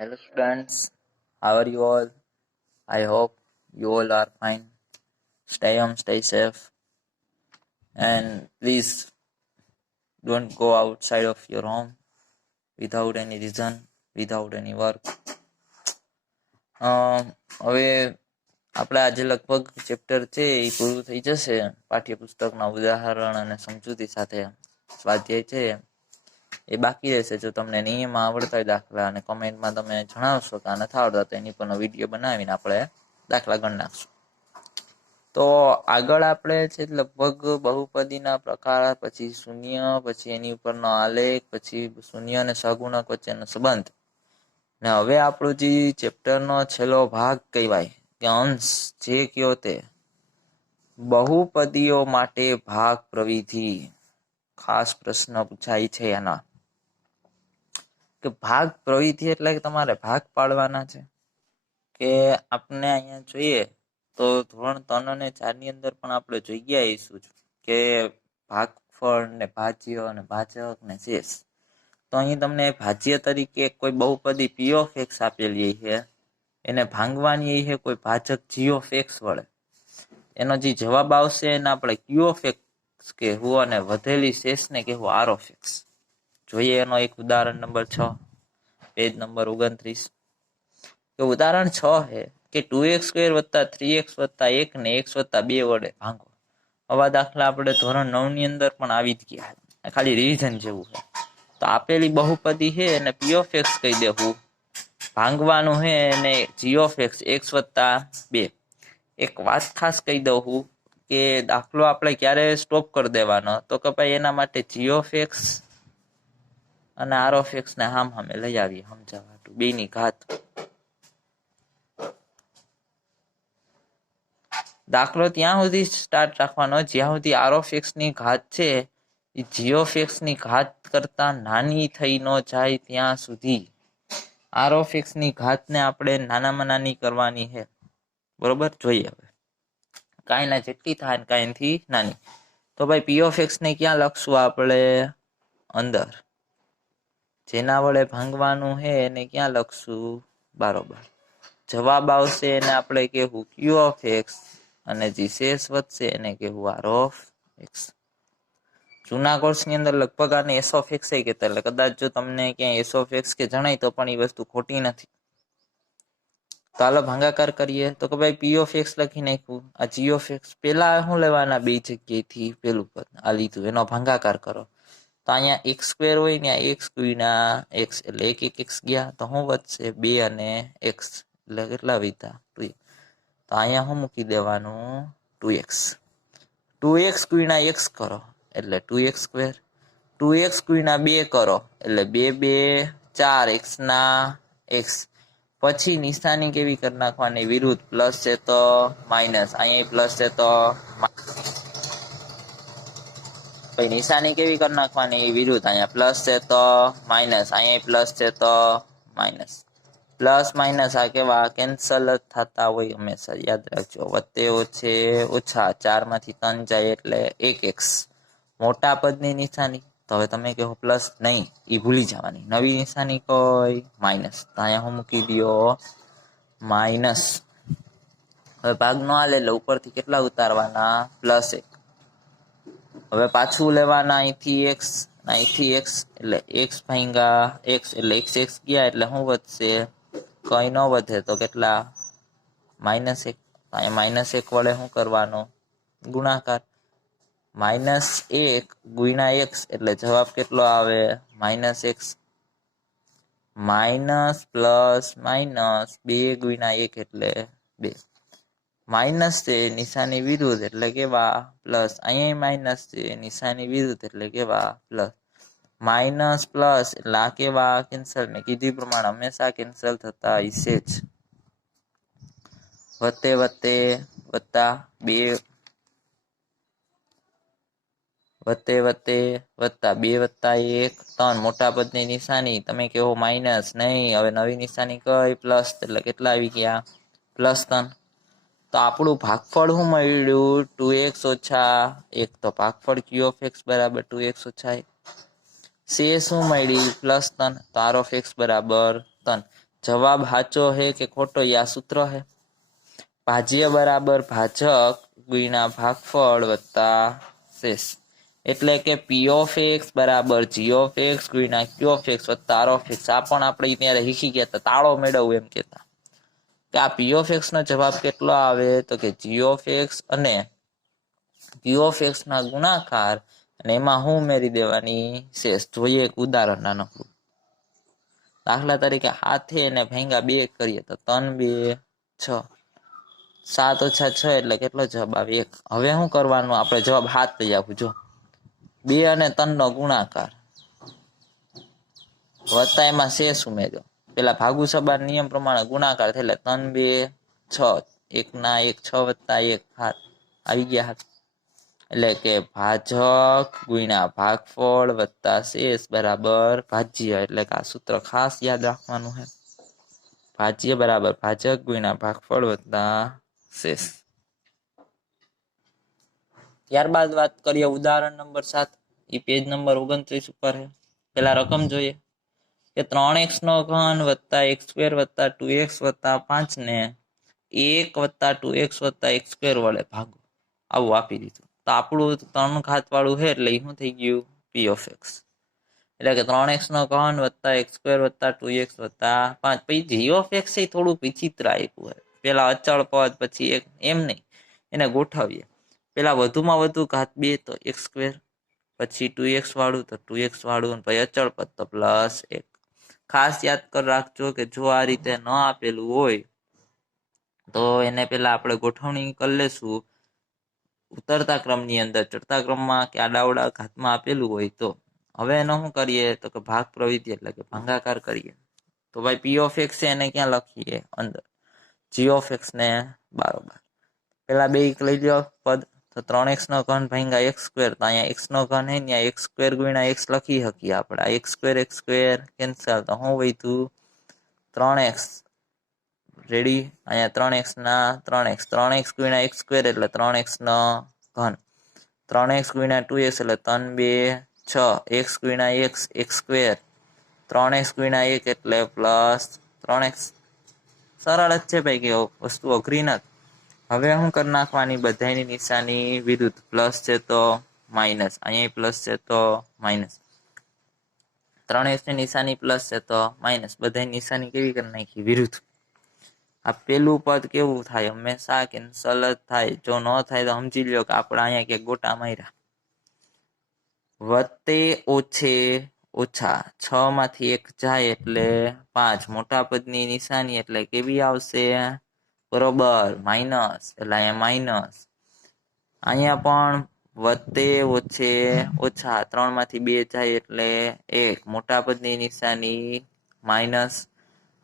Hello students, how are you all? I hope you all are fine. Stay home, stay safe, and please don't go outside of your home without any reason, without any work. હવે આપણે આજે લગભગ chapter છે એ પૂરું થઈ જશે. પાઠ્યપુસ્તકના ઉદાહરણ અને સમજૂતી સાથે સ્વાધ્યાય છે એ બાકી રહેશે. જો તમને નિયમ આવડતા હોય દાખલા અને કમેન્ટમાં તમે જણાવશો કે આ નથી આવડતા તો એની પરનો વિડીયો બનાવીને આપણે દાખલા ગણી નાખશું. તો આગળ આપણે છે લગભગ બહુપદીના પ્રકાર, પછી શૂન્ય, પછી એની ઉપરનો આલેખ, પછી શૂન્ય અને સહગુણક વચ્ચેનો સંબંધ, ને હવે આપણું જે ચેપ્ટરનો છેલ્લો ભાગ કહેવાય કે અંશ જે કયો તે બહુપદીઓ માટે ભાગ પ્રવિધિ. ખાસ પ્રશ્ન પૂછાય છે એના કે ભાગ પ્રવિધિ એટલે કે તમારે ભાગ પાડવાના છે. કે આપણે અહીંયા જોઈએ તો ધોરણ 3 અને 4 ની અંદર પણ આપણે જોઈ ગયા આવીશું કે ભાગફળ ને ભાજ્ય અને ભાજક ને શેષ. તો અહીં તમને ભાજ્ય તરીકે કોઈ બહુપદી p of x આપેલી છે, એને ભાંગવાની છે કોઈ ભાજક g of x વડે. એનો જે જવાબ આવશે એને આપણે q of x કહેવું અને વધેલી શેષને કહેવું r of x. જોઈએ એનો એક ઉદાહરણ નંબર 6, પેજ નંબર 29. તો ઉદાહરણ 6 છે કે 2x² + 3x + 1 ને x + 2 વડે ભાંગો. આવા દાખલા આપણે ધોરણ 9 ની અંદર પણ આવી જ ગયા, ખાલી રિવિઝન જેવું છે. તો આપેલી બહુપદી છે એને p of x કહી દેવું, ભાંગવાનું છે એને g of x x + 2. એક વાત ખાસ કહી દઉં કે દાખલો આપણે ક્યારે સ્ટોપ કરી દેવાનો, તો કે ભાઈ એના માટે g of x અને r of x ને સામે લઈ આવીએ સમજાવવા, બેની ઘાત. દાખલો ત્યાં સુધી સ્ટાર્ટ રાખવાનો જ્યાં સુધી r of x ની ઘાત છે એ g of x ની ઘાત કરતા નાની થઈ ન જાય ત્યાં સુધી r of x ની ઘાતને આપણે નાનામાં નાની કરવાની છે. બરોબર? જોઈએ હવે કાંઈ ના જેટલી થાય ને કાંઈથી નાની. તો ભાઈ p of x ને ક્યાં લખશું આપણે? અંદર. જેના વડે ભાંગવાનું છે એને ક્યાં લખશું? બરોબર. જવાબ આવશે એને આપણે કહેવું q of x અને જે શેષ વધશે એને કહેવું r of x. જૂના કોર્સની અંદર લગભગ આને s of x કહેતા, એટલે કદાચ જો તમને ક્યાંય s of x કે જણાય તો પણ એ વસ્તુ ખોટી નથી. તો હાલો ભાગાકાર કરીએ. તો કે ભાઈ p of x લખી નાખ્યું, આ g of x પેલા શું લેવાના? બે જગ્યાએથી પેલું પદ આ લીધું, એનો ભાગાકાર કરો. તો અહીંયા x² હોય ને x ગુણ્યા x એટલે 1 1 x ગયા, તો શું વધશે? 2 અને x એટલે કેટલા વધ્યા? 2. તો અહીંયા શું મૂકી દેવાનું? 2x. 2x ગુણ્યા x કરો એટલે 2x². 2x ગુણ્યા 2 કરો એટલે 2 2 4 x ના x. પછી નિશાની કેવી કરી નાખવાની? વિરુદ્ધ. પ્લસ છે તો માઇનસ, અહીંયા પ્લસ છે તો નિશાની કેવી કરી નાખવાની? વિરુદ્ધ. અહીંયા પ્લસ છે તો માઇનસ, અહીંયા પ્લસ છે તો માઇનસ. પ્લસ માઇનસ આ કેવા કેન્સલ જ થતા હોય હંમેશા, યાદ રાખજો. વત્તે ઓછે ઓછા, 4 માંથી 3 જાય એટલે 1x. મોટા પદની નિશાની તો હવે તમે કહો પ્લસ, નહીં, એ ભૂલી જવાની. નવી નિશાની કોઈ માઇનસ, તો અહીંયા હું મૂકી દો માઇનસ. હવે ભાગ નો હાલે એટલે ઉપરથી કેટલા ઉતારવાના? +1. હવે પાછું લેવાના અહીંથી x, અહીંથી x એટલે x ભાંગા x એટલે x x ગયા એટલે શું વધશે? કઈ ન વધે તો કેટલા? -1. અહીંયા -1 વડે શું કરવાનો? ગુણાકાર. -1 ગુણ્યા x એટલે જવાબ કેટલો આવે? -x. માઇનસ પ્લસ માઇનસ 2 ગુણ્યા 1 એટલે 2. માઇનસ છે નિશાની વિરુદ્ધ એટલે કેવા? પ્લસ. અહીંયા માઇનસ છે નિશાની વિરુદ્ધ એટલે કેવા? પ્લસ. માઇનસ પ્લસ એટલે આ કેવા? કેન્સલ. મેં કીધું પ્રમાણે હંમેશા કેન્સલ થતા હશે જ. વત્તે વત્તે વત્તા 2 વત્તે વત્તે વત્તા 2 વત્તા 1 3. મોટા પદની નિશાની તમે કહો માઇનસ, નહીં, હવે નવી નિશાની કઈ? પ્લસ. એટલે કેટલા આવી ગયા? +3. તો આપણું ભાગફળ શું મળ્યું? 2x - 1. તો ભાગફળ q of x બરાબર 2x - 1. શેષ શું મળી? +3. તો r of x બરાબર 3. जवाब साचो है कि खोटो या सूत्र है। भाज्य बराबर भाजक गुणा भागफल वत्ता शेष એટલે કે p ઓફ x બરાબર g ઓફ x ગુણ્યા q ઓફ x વત્તા r ઓફ x। આ પણ આપણે ત્યારે શીખી ગયા હતા તાળો મેળવવું એમ કહેતા કે આ p ઓફ x નો જવાબ કેટલો આવે તો કે g ઓફ x અને q ઓફ x ના ગુણાકાર અને એમાં હું ઉમેરી દેવાની શેષ। જોઈએ એક ઉદાહરણ નાનકડું। દાખલા તરીકે હાથે અને ભાંગા 2 કરીએ તો 3 2 6 7 ઓછા 6 એટલે કેટલો જવાબ આવે 1। હવે શું કરવાનું આપણે જવાબ 7 લઈ આવું। જો 2 અને 3 નો ગુણાકાર વત્તા એમાં શેષ ઉમેર્યો। પેલા ભાગુ સબાર નિયમ પ્રમાણે ગુણાકાર થાય એટલે 3 2 6 1 ના 1 6 વત્તા 1 7 આવી ગયા। એટલે કે ભાજક ગુણ્યા ભાગફળ વત્તા શેષ બરાબર ભાજ્ય। એટલે કે આ સૂત્ર ખાસ યાદ રાખવાનું છે। ભાજ્ય બરાબર ભાજક ગુણ્યા ભાગફળ વત્તા શેષ। ત્યારબાદ વાત કરીએ ઉદાહરણ નંબર 7। એ પેજ નંબર 29 ઉપર છે। પેલા રકમ જોઈએ કે 3x નો ઘન વત્તા x² વત્તા 2x વત્તા 5 ને 1 વત્તા 2x વત્તા x² વડે ભાગો। આવું આપી દીધું તો આપણું 3 ઘાત વાળું છે એટલે શું થઈ ગયું p of x। એટલે કે 3x નો ઘન વત્તા x² વત્તા 2x વત્તા 5। પછી g of x એ થોડું વિચિત્ર આપ્યું છે। પેલા અચળ પદ પછી એક એમ નહીં એને ગોઠવીએ। પેલા વધુમાં વધુ ઘાત 2 તો x², પછી 2x વાળું તો 2x વાળું અને પછી અચળ પદ તો +1। ખાસ યાદ કરી રાખજો કે જો આ રીતે ન આપેલું હોય તો એને પેલા આપણે ગોઠવણી કરી લેશું ઉતરતા ક્રમની અંદર। ચડતા ક્રમમાં કે આડાવડા ઘાતમાં આપેલું હોય તો હવે એનો શું કરીએ તો કે ભાગ પ્રવૃત્તિ એટલે કે ભાગાકાર કરીએ। તો ભાઈ p of x છે એને ક્યાં લખીએ અંદર, g of x ને બરાબર પેલા બે લઈ લો પદ તો 3x નો ઘન ભાંગા x²। તો અહીંયા x નો ઘન હે ને x² ગુણ્યા x લખી શકીએ આપણે। x² કેન્સલ તો શું વધ્યું 3x રેડી। અહીંયા 3x ના 3x ગુણ્યા x² એટલે 3x નો ઘન 3x ગુણ્યા 2x એટલે 3 2 6 x ગુણ્યા x x², 3x ગુણ્યા 1 એટલે +3x। સરળ જ છે ભાઈ કે વસ્તુ અઘરી નથી। હવે શું કરી નાખવાની બધાની નિશાની વિરુદ્ધ। પ્લસ છે તો માઇનસ, અહીંયા પ્લસ છે તો માઇનસ, 3x ની નિશાની પ્લસ છે તો માઇનસ, બધાની નિશાની કેવી કરી નાખી વિરુદ્ધ। આ પેલું પદ કેવું થાય હંમેશા કેન્સલ જ થાય। જો ન થાય તો સમજી લ્યો કે આપણે અહીંયા કે ગોટા માર્યા। વત્તે ઓછે ઓછા 6 માંથી 1 જાય એટલે 5। મોટા પદની નિશાની એટલે કેવી આવશે બરોબર માઇનસ। એટલે અહીંયા માઇનસ, અહીંયા પણ વત્તે ઓછે ઓછા 3 માંથી 2 જાય એટલે 1। મોટા પદની નિશાની માઇનસ।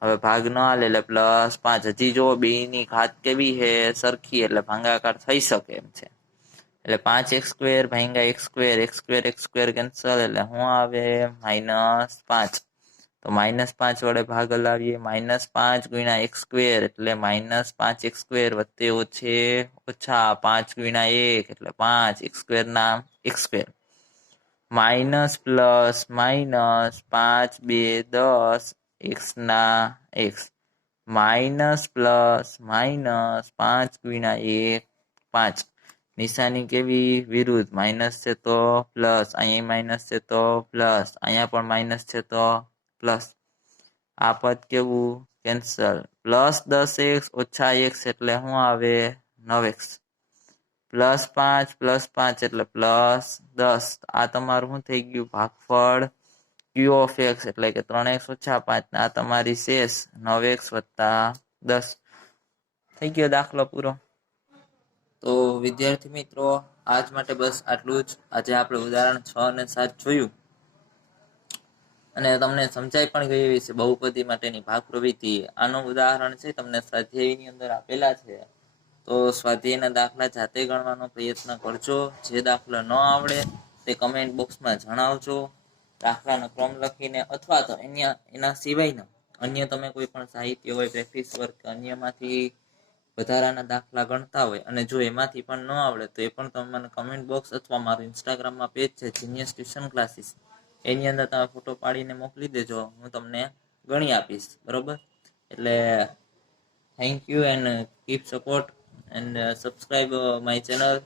હવે ભાગ ન હાલે એટલે +5। હજી જો બે ની ઘાત કેવી છે સરખી એટલે ભાગાકાર થઈ શકે એમ છે। એટલે 5x² ભાંગા x², x² કેન્સલ એટલે શું આવે -5। તો -5 વડે ભાગ હલાવીએ। -5 ગુણ્યા x² એટલે -5x² વત્તે ઓછે ઓછા 5 ગુણ્યા 1 એટલે 5 x² ના x², minus plus minus 5 2 10 x ના x, માઇનસ પ્લસ માઇનસ 5 ગુણ્યા 1 5। નિશાની કેવી વિરુદ્ધ, માઇનસ છે તો પ્લસ, અહીંયા માઇનસ છે તો પ્લસ, અહીંયા પણ માઇનસ છે તો પ્લસ। આ પદ કેવું કેન્સલ। +10x ઓછા x એટલે શું આવે 9x, +5 એટલે +10। આ તમારું શું થઈ ગયું ભાગફળ q of x એટલે કે 3x ઓછા 5 આ તમારી શેષ 9x વત્તા 10 થઈ ગયો દાખલો પૂરો। તો વિદ્યાર્થી મિત્રો આજ માટે બસ આટલું જ। આજે આપણે ઉદાહરણ 6 અને 7 જોયું અને તમને સમજાઈ પણ ગઈ એવી છે બહુપદી માટેની ભાગ પ્રવૃત્તિ। આનું ઉદાહરણ છે તમને સ્વાધ્યાયની અંદર આપેલા છે તો સ્વાધ્યાયના દાખલા જાતે ગણવાનો પ્રયત્ન કરજો। જે દાખલો ન આવડે તે કમેન્ટ બોક્સમાં જણાવજો દાખલાનો ક્રમ લખીને, અથવા તો એના સિવાયના અન્ય તમે કોઈ પણ સાહિત્ય હોય પ્રેક્ટિસ વર્ક કે અન્યમાંથી વધારાના દાખલા ગણતા હોય અને જો એમાંથી પણ ન આવડે તો એ પણ તમે મને કમેન્ટ બોક્સ અથવા મારું ઇન્સ્ટાગ્રામમાં પેજ છે જીનિયસ ટ્યુશન ક્લાસીસ એની અંદર તમે ફોટો પાડીને મોકલી દેજો, હું તમને ગણી આપીશ બરોબર। એટલે thank you and keep support and subscribe my channel.